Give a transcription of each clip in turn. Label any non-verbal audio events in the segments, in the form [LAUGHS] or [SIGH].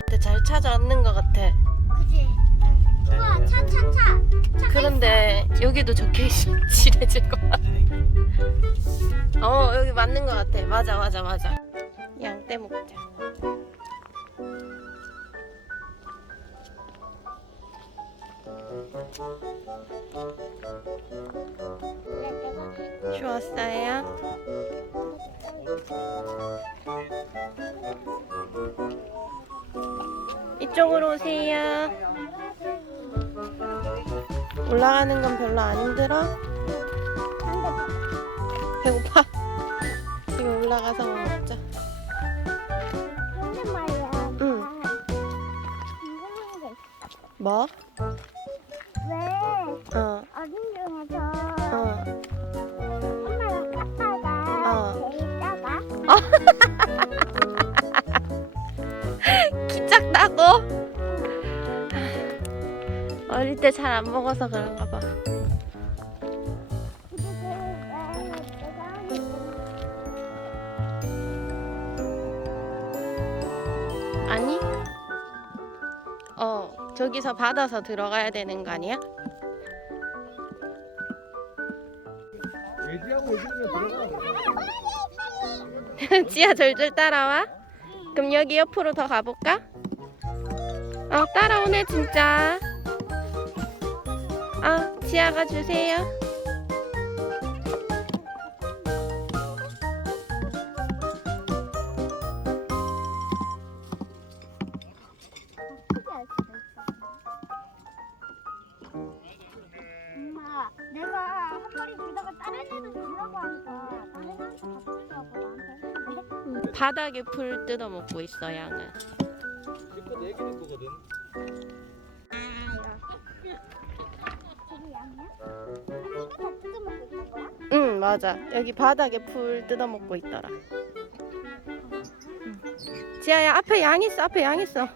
근데 잘 찾아 않는 것 같아. 그지? 우와 차 차 차. 차. 네. 그런데 여기도 적혀 있어. [LAUGHS] 지뢰질 것 같아. 어 여기 맞는 것 같아. 맞아 맞아 맞아. 양떼 먹자. 좋았어요. 이쪽으로 오세요. 올라가는 건 별로 안 힘들어? 배고파? 지금 올라가서 뭐 먹자. 응. 뭐? 왜 어, 어린 중에서 어. 엄마랑 아빠가 어. 제일 작아? [LAUGHS] 때잘안 먹어서 그런가 봐. 아니? 어, 저기서 받아서 들어가야 되는 거 아니야? 들어가. [LAUGHS] 지아 절절 따라와. 그럼 여기 옆으로 더 가볼까? 어, 따라오네 진짜. 아, 지아가 주세요. 크게 할 수도 있어. 엄마, 내가 한 마리 주다가 다른 애도 주라고 하니까 다른 애한테 다 주라고 나한테 했는데 바닥에 풀 뜯어 먹고 있어 양은. 애기는 거거든. 맞아. 여기 바닥에 풀 뜯어 먹고 있더라. 응. 지아야 앞에 양 있어. 앞에 양 있어.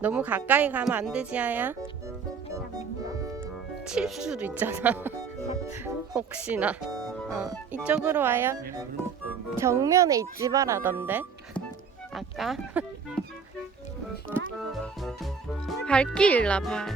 너무 가까이 가면 안 되지 아야. 칠 수도 있잖아. [LAUGHS] 혹시나. 어, 이쪽으로 와요. 정면에 있지 말라던데. 아까. [LAUGHS] 발길 일라 발.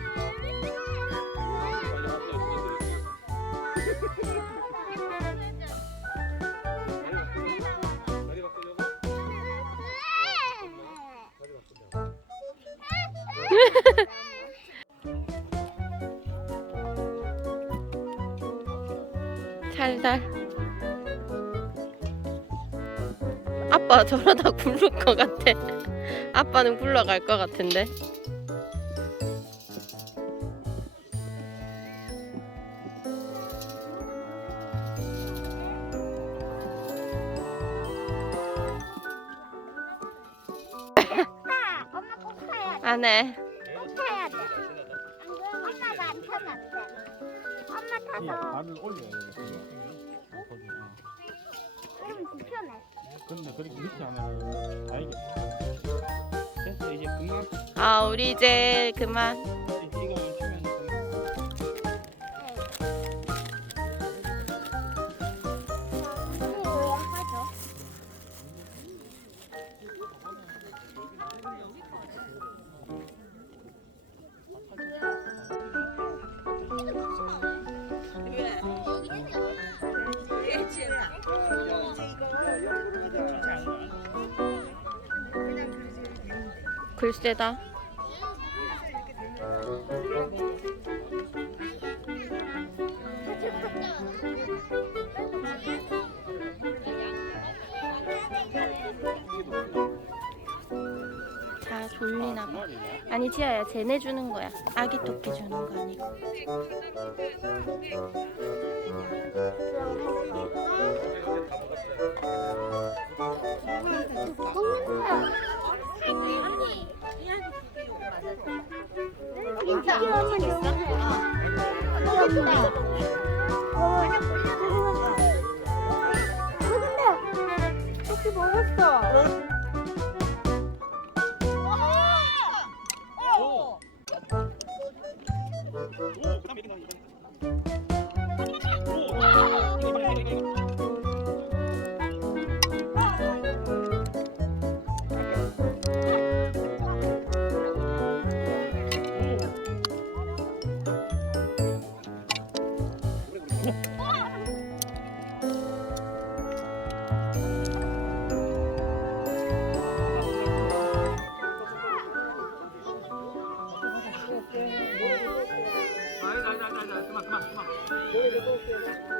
아빠 저러다 굴를 것 같아. [LAUGHS] 아빠는 굴러갈 것 같은데. 아, 엄마 꼭 타야 돼. 안 해. 꼭 타야 돼. 안 그러면 엄마가 안. 엄마 타서 올려야 불편해. 근데 그렇게 늦게 하면 알겠어. 됐어 이제 그만. 아, 우리 이제 그만. 이거 멈추면 그만. 이거 왜 하죠? 글쎄다. 자, 졸리나 봐. 아니, 지아야, 쟤네 주는 거야. 아기 토끼 주는 거 아니고. 먹었어. 来来来来来，怎么怎么怎么？